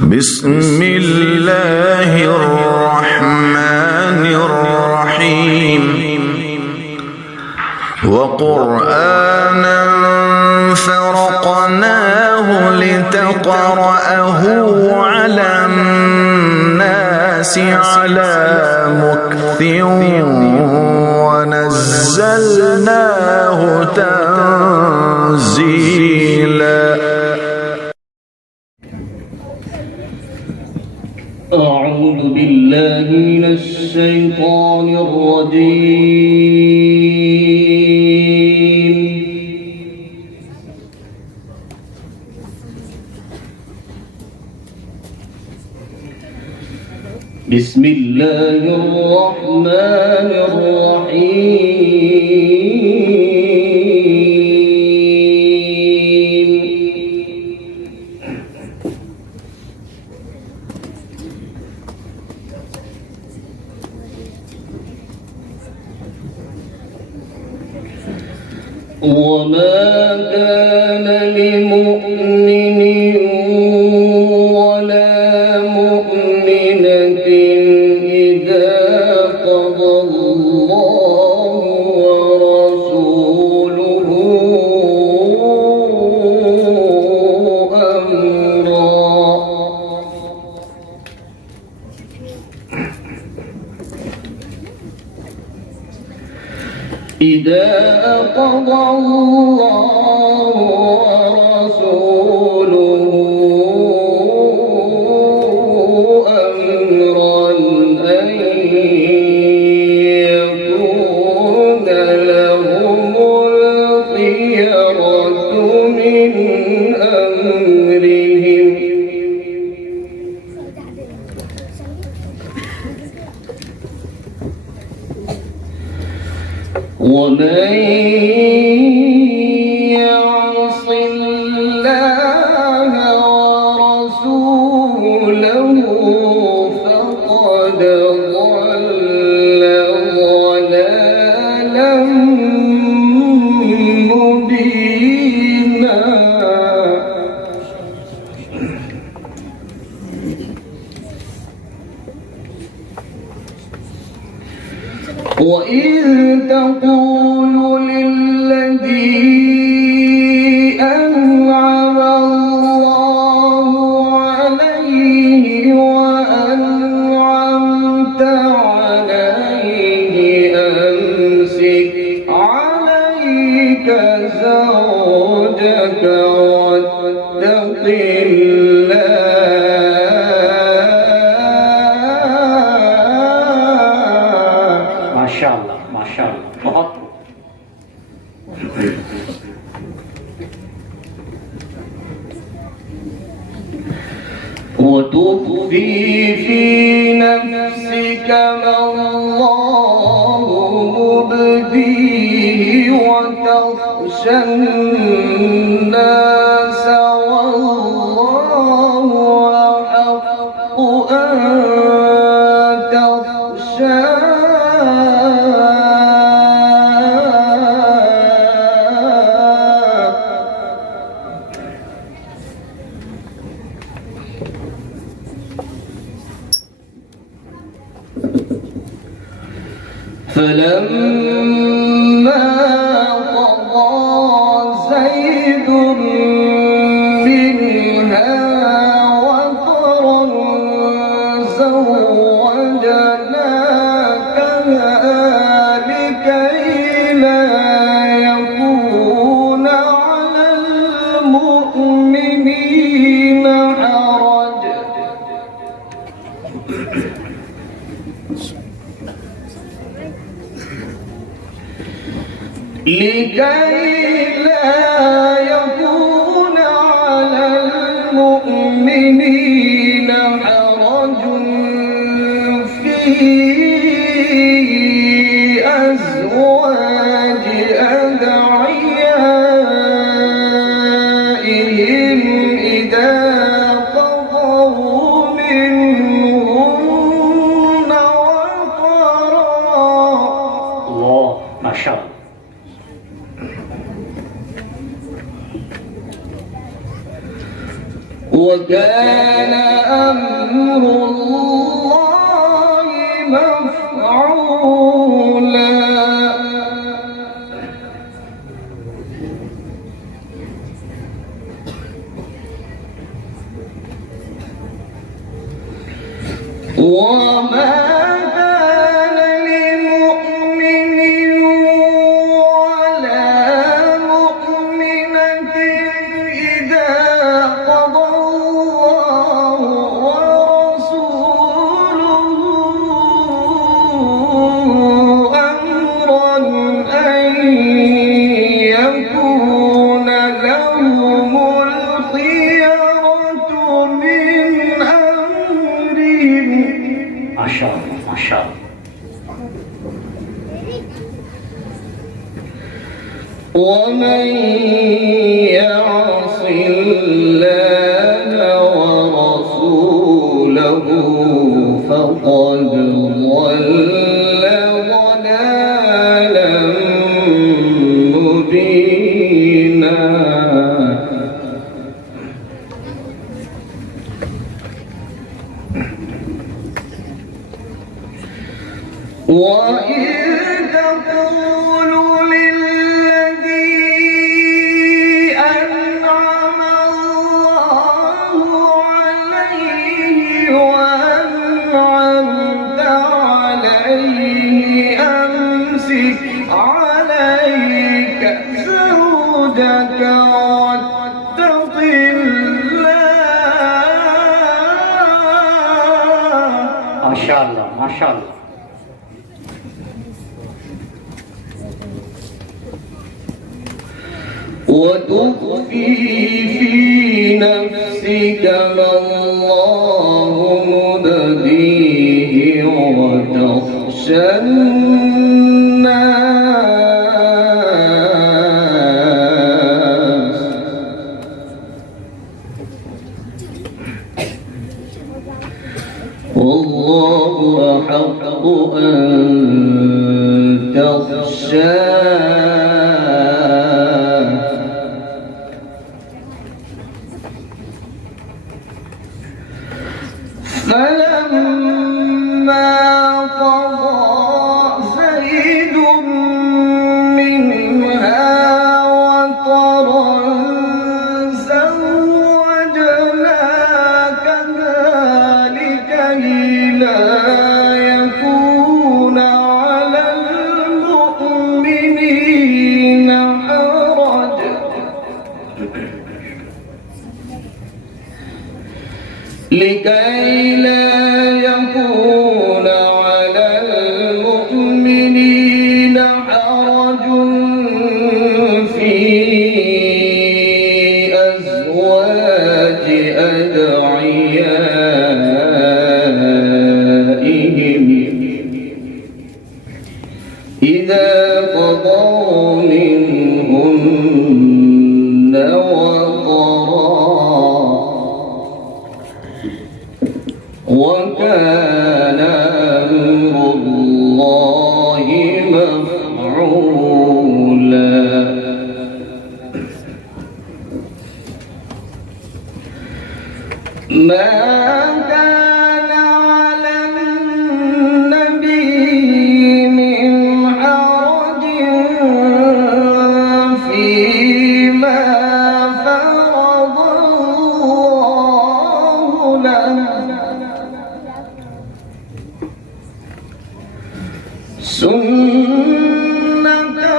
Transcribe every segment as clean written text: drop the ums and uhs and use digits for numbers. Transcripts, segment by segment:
بسم الله الرحمن الرحيم وقرآنا فرقناه لتقرأه على الناس على مكث ونزلناه تنزيلا. أعوذ بالله من الشيطان الرجيم. بسم الله الرحمن الرحيم. وما كان لمؤمن ولا مؤمنة إذا قضى الله ورسوله أمرا إذا قضى الله ورسوله أمرا أن يكون لهم الخيرة من أمرهم. ومن يعص الله ورسوله فقد ضل ضلالا مبينا. وإذ تقول للذي أنعم الله عليه وأنعمت عليه أمسك عليك زوجك واتق الله. माशाअल्लाह माशाअल्लाह बहुत وتخفي في نفسك ما الله مبديه وتخشى الناس والله أحق أن تخشاه. فلما قضى زيد منها وطرا زوجناكها لكي لا يكون على المؤمنين حرج في أزواج أدعيائهم إذا قضوا منهن وطرا. الله ما شاء الله. وكان كان أمر الله مفعولا. وما كان لمؤمن ولا مؤمنة إذا قضى الله ورسوله أمرا أن يكون لهم الخيرة من أمرهم. ما شاء الله ما شاء الله. ومن يعص الله ورسوله فقد ضل ضلالا مبينا. وإذ تقول للذي أنعم الله عليه وأنعمت عليه أمسك عليك زوجك واتق الله. ما شاء الله ما شاء الله. وتخفي في نفسك ما الله مبديه وتخشى الناس والله أحق أن تخشاه. فلما قضى زيد منها وطرا زوجناك ذلك لا يكون على المؤمنين حرج لكي لا يكون على المؤمنين حرج في أزواج أدعيائهم إذا قضوا منهن وكان أمر الله مفعولا. ما كان على النبي من حرج فيما فرض الله له سنة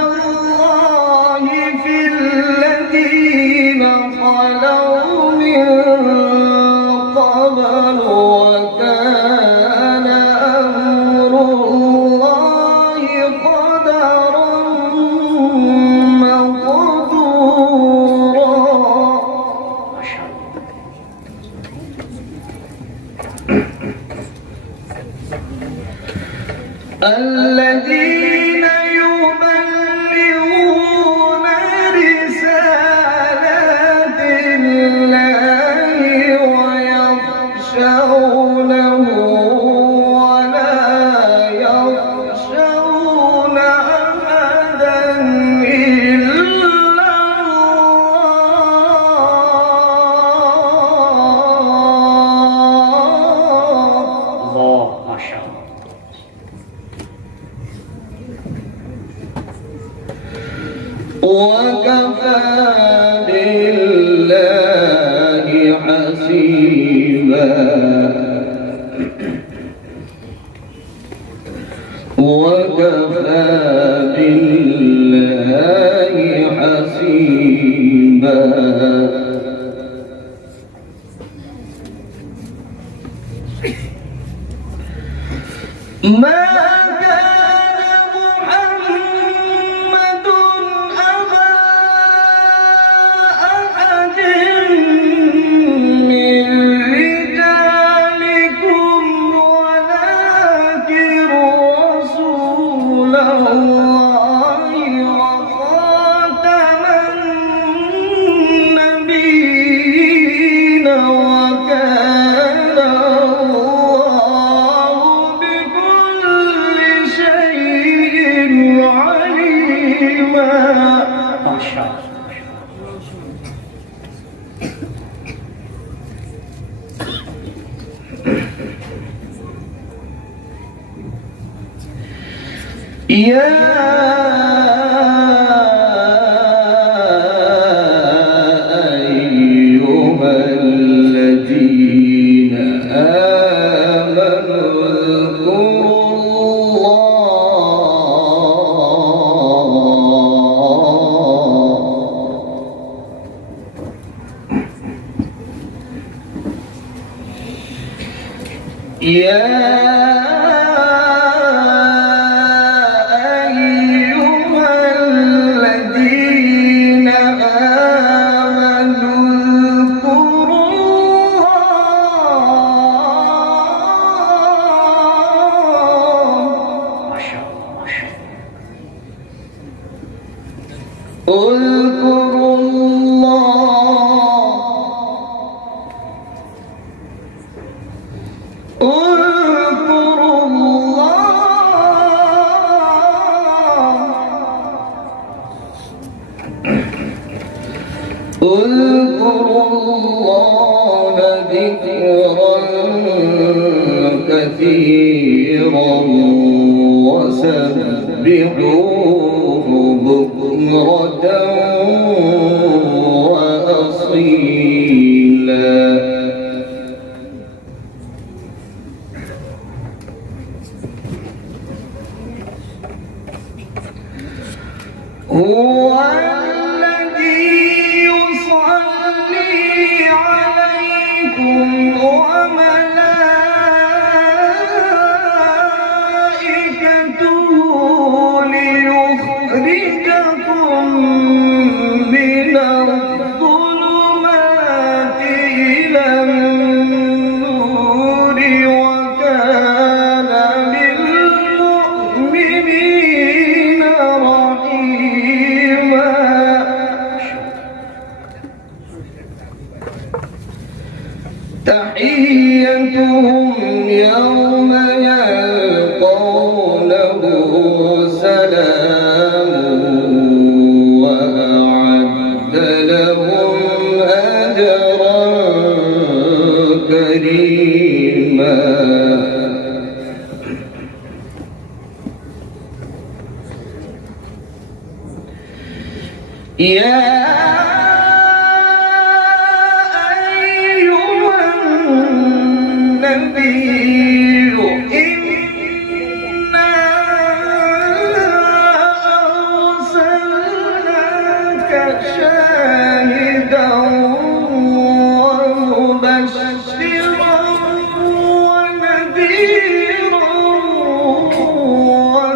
الله في الذين خلوا من قبل وكان أمر الله قدرا مقدورا. ما شاء الله. الذين يبلغون رسالات الله ويخشونه ولا يخشون أحدا إلا الله. بالله حسيبا وكفى بالله حسيبا ما كان محمد أبا أحد من رجالكم ولكن رسول الله وخاتم النبيين وكان الله بكل شيء عليما. ما شاء الله. يا أيها الذين آمنوا اذكروا الله ذكرا كثيرا وسبحوه بكرة وأصيلا. هو الذي يصلي عليكم وملائكته ليخرجكم من الظلمات إلى النور وكان بالمؤمنين رحيما. تحيتهم يوم يلقونه سلام وأعد لهم أجرا كريما. يا أيها النبي إنا أرسلناك شاهدا ومبشرا ونذيرا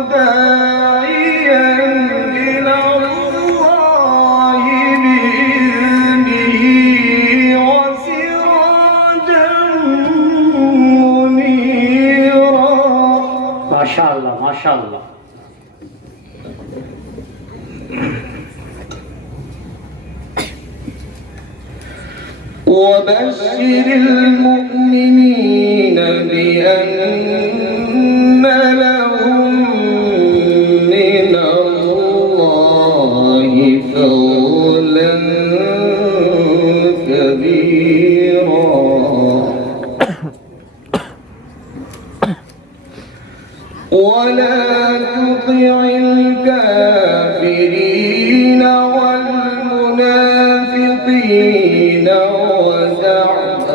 وداعيا إلى الله بإذنه وسراجا منيرا. ما شاء الله ما شاء الله. وبشر المؤمنين بأن لهم من الله فضلا كبيرا. ولا تطع الكافرين والمشركين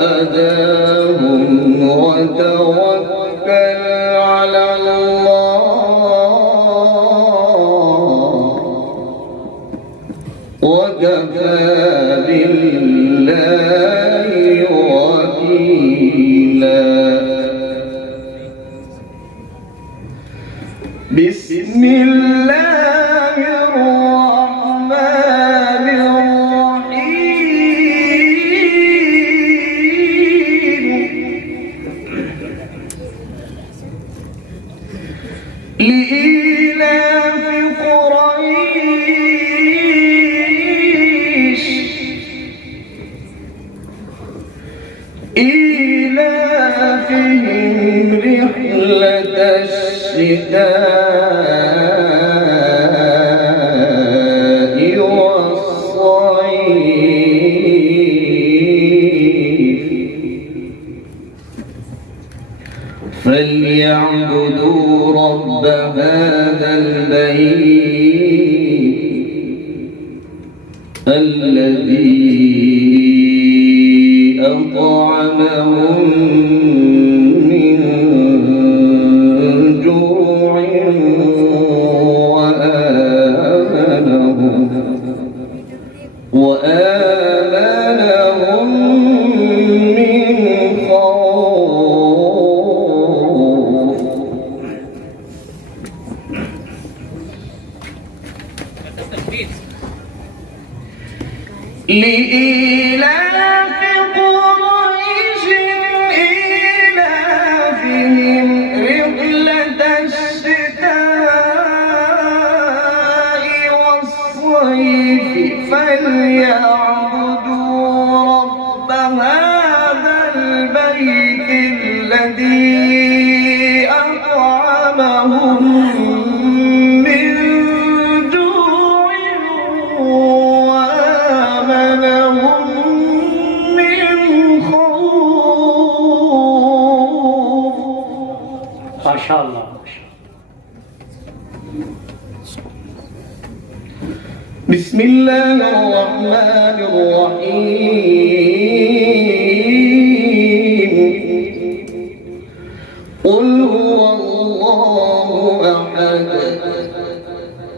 هداهم وتوكل على الله وكفى بالله وكيلا. بسم الله الرحمن الرحيم. لإيلاف قريش إيلافهم رحلة الشتاء والصيف فليعبدوا رب هذا البيت الذي أطعمهم من جوع وآمنهم من خوف. لإيلاف قريش إيلافهم رحلة الشتاء والصيف فليعبدوا رب هذا البيت الذي أطعمهم من جوع وآمنهم من خوف. ما شاء الله. بسم الله الرحمن الرحيم. قل هو الله أحد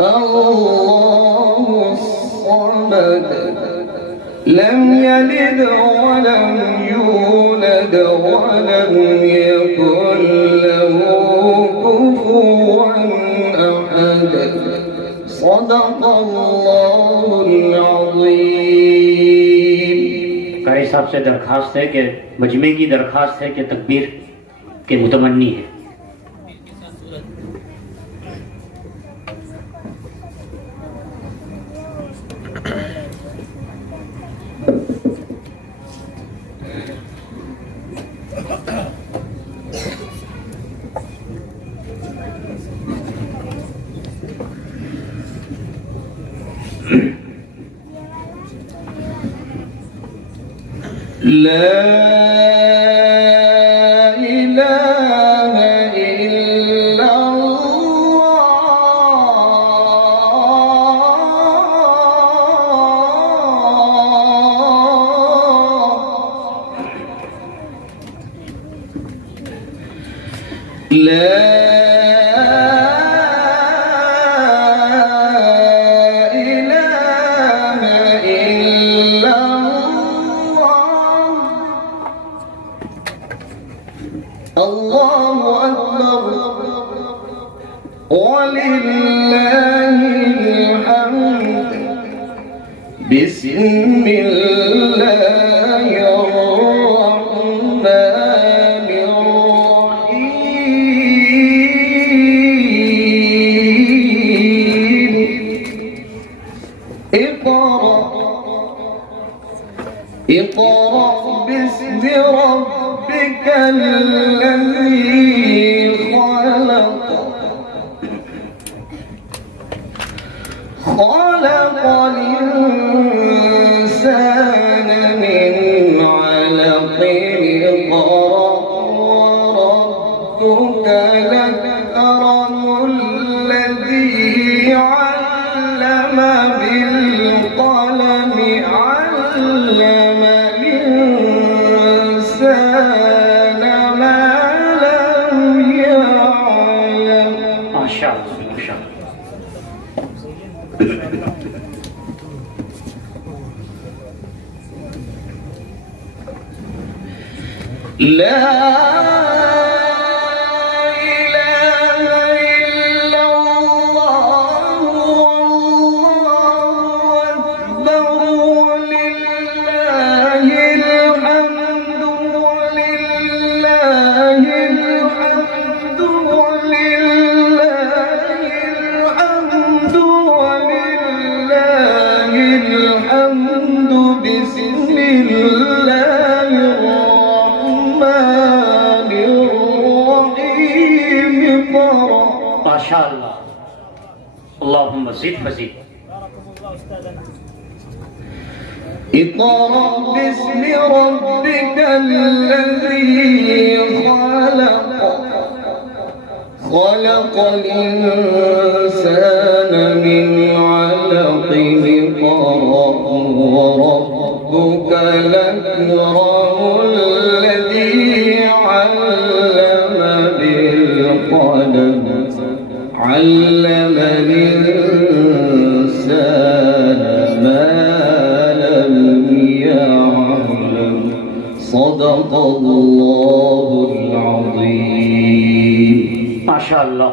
الله الصمد لم يلد ولم يولد ولم يكن له كفوا أحد. صدق الله العظيم. कारी साहब से दरखास्त है कि मजमे की दरखास्त है कि तकबीर के मुतमन्नी है। لا إله إلا الله. لا الله أكبر ولله الحمد. بسم الله الرحمن الرحيم. اقرأ باسم ربك الذي خلق الإنسان من علق. اقرأ وربك الأكرم الذي علم بالقلم علم الإنسان الإنسان ما لم يعلم. ما شاء الله ما شاء الله. لا إله إلا الله والله أكبر ولله الحمد ولله الحمد ولله الحمد ولله الحمد. بسم الله الرحمن الرحيم. ما شاء الله. اللهم زد فزد. اقرأ باسم ربك الذي خلق. خلق الإنسان من علق. اقرأ وربك الأكرم الذي علم بالقلم. علم الإنسان ما لم يعلم. صدق الله العظيم. ما شاء الله.